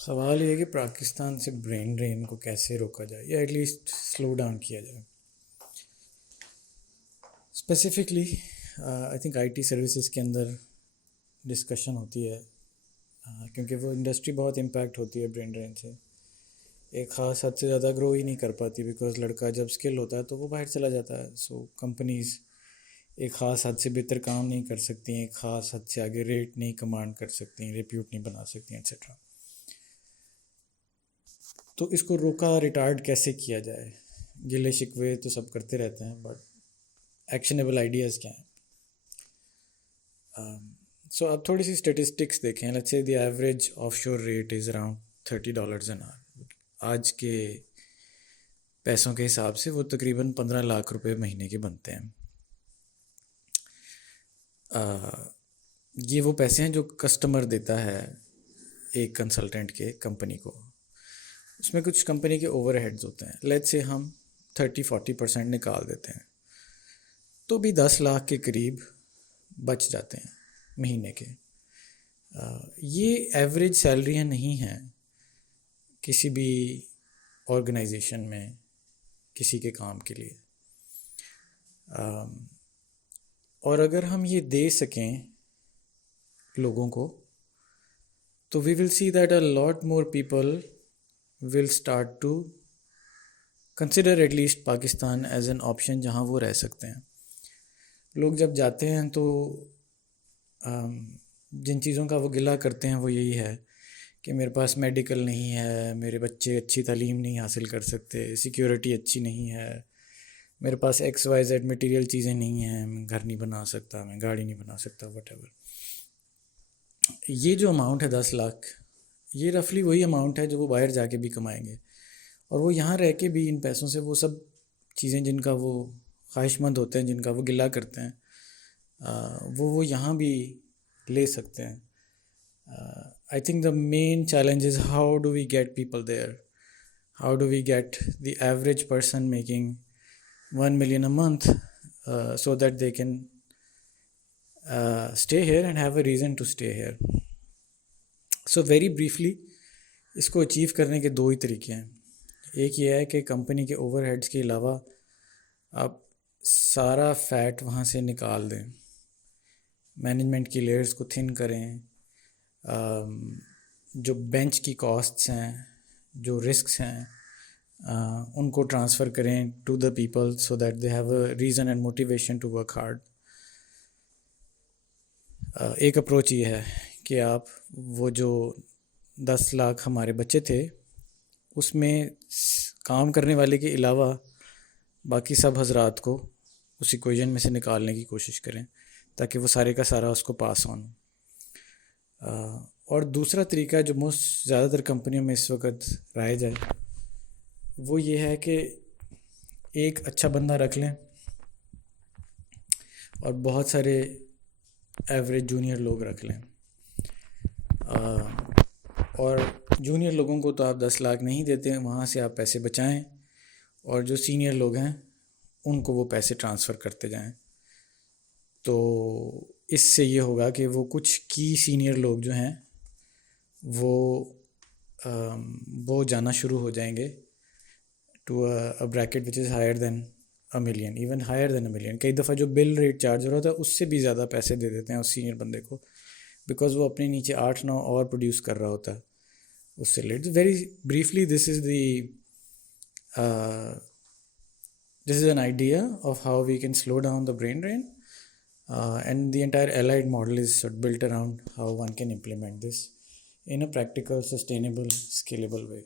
سوال یہ ہے کہ پاکستان سے برین ڈرین کو کیسے روکا جائے یا ایٹ لیسٹ سلو ڈاؤن کیا جائے. Specifically I think I T services کے اندر ڈسکشن ہوتی ہے کیونکہ وہ انڈسٹری بہت امپیکٹ ہوتی ہے برین ڈرین سے. ایک خاص حد سے زیادہ گرو ہی نہیں کر پاتی بیکاز لڑکا جب اسکل ہوتا ہے تو وہ باہر چلا جاتا ہے. سو کمپنیز ایک خاص حد سے بہتر کام نہیں کر سکتی ہیں, ایک خاص حد سے آگے ریٹ نہیں کمانڈ کر سکتی ہیں, ریپیوٹ نہیں بنا سکتی ہیں ایٹسیٹرا. تو اس کو روکا ریٹارڈ کیسے کیا جائے؟ گلے شکوے تو سب کرتے رہتے ہیں بٹ ایکشنیبل آئیڈیاز کیا ہیں؟ سو اب تھوڑی سی اسٹیٹسٹکس دیکھیں. Let's say the average of shore rate is around $30 an hour. آج کے پیسوں کے حساب سے وہ تقریباً 15 لاکھ روپے مہینے کے بنتے ہیں. یہ وہ پیسے ہیں جو کسٹمر دیتا ہے ایک کنسلٹنٹ کے کمپنی کو. اس میں کچھ کمپنی کے اوور ہیڈز ہوتے ہیں. لیٹس سے ہم 30-40% نکال دیتے ہیں تو بھی 10 لاکھ کے قریب بچ جاتے ہیں مہینے کے. یہ ایوریج سیلریاں نہیں ہیں کسی بھی آرگنائزیشن میں کسی کے کام کے لیے. اور اگر ہم یہ دے سکیں لوگوں کو تو we will see that a lot more people will start to consider at least Pakistan as an option جہاں وہ رہ سکتے ہیں. لوگ جب جاتے ہیں تو جن چیزوں کا وہ گلہ کرتے ہیں وہ یہی ہے کہ میرے پاس میڈیکل نہیں ہے, میرے بچے اچھی تعلیم نہیں حاصل کر سکتے, سیکیورٹی اچھی نہیں ہے, میرے پاس XYZ مٹیریل چیزیں نہیں ہیں, میں گھر نہیں بنا سکتا, میں گاڑی نہیں بنا سکتا, وٹ ایور. یہ جو اماؤنٹ ہے 10 لاکھ, یہ رفلی وہی اماؤنٹ ہے جو وہ باہر جا کے بھی کمائیں گے, اور وہ یہاں رہ کے بھی ان پیسوں سے وہ سب چیزیں جن کا وہ خواہش مند ہوتے ہیں, جن کا وہ گلہ کرتے ہیں, وہ یہاں بھی لے سکتے ہیں. I think the main challenge is how do we get people there? How do we get the average person making 1 million a month so that they can stay here and have a reason to stay here? So very briefly, اس کو achieve کرنے کے 2 ہی طریقے ہیں. ایک یہ ہے کہ company کے اوور ہیڈس کے علاوہ آپ سارا فیٹ وہاں سے نکال دیں, مینجمنٹ کی لیئرز کو تھن کریں, جو بینچ کی کاسٹس ہیں, جو رسکس ہیں, ان کو ٹرانسفر کریں to the people so that they have a reason and motivation to work hard. ایک اپروچ یہ ہے کہ آپ وہ جو 10 لاکھ ہمارے بچے تھے اس میں کام کرنے والے کے علاوہ باقی سب حضرات کو اس ایکویژن میں سے نکالنے کی کوشش کریں تاکہ وہ سارے کا سارا اس کو پاس آن. اور دوسرا طریقہ جو موسٹ زیادہ تر کمپنیوں میں اس وقت رائج ہے وہ یہ ہے کہ ایک اچھا بندہ رکھ لیں اور بہت سارے ایوریج جونیئر لوگ رکھ لیں. اور جونیئر لوگوں کو تو آپ 10 لاکھ نہیں دیتے ہیں, وہاں سے آپ پیسے بچائیں, اور جو سینئر لوگ ہیں ان کو وہ پیسے ٹرانسفر کرتے جائیں. تو اس سے یہ ہوگا کہ وہ کچھ کی سینئر لوگ جو ہیں وہ جانا شروع ہو جائیں گے to a bracket which is higher than $1 million, even higher than $1 million. کئی دفعہ جو بل ریٹ چارج ہو رہا تھا اس سے بھی زیادہ پیسے دے دیتے ہیں اس سینئر بندے کو, بیکاز وہ اپنے نیچے 8-9 اور پروڈیوس کر رہا ہوتا ہے اس سے late. Very briefly this is an idea of how we can slow down the brain drain, and the entire allied model is sort of built around how one can implement this in a practical, sustainable, scalable way.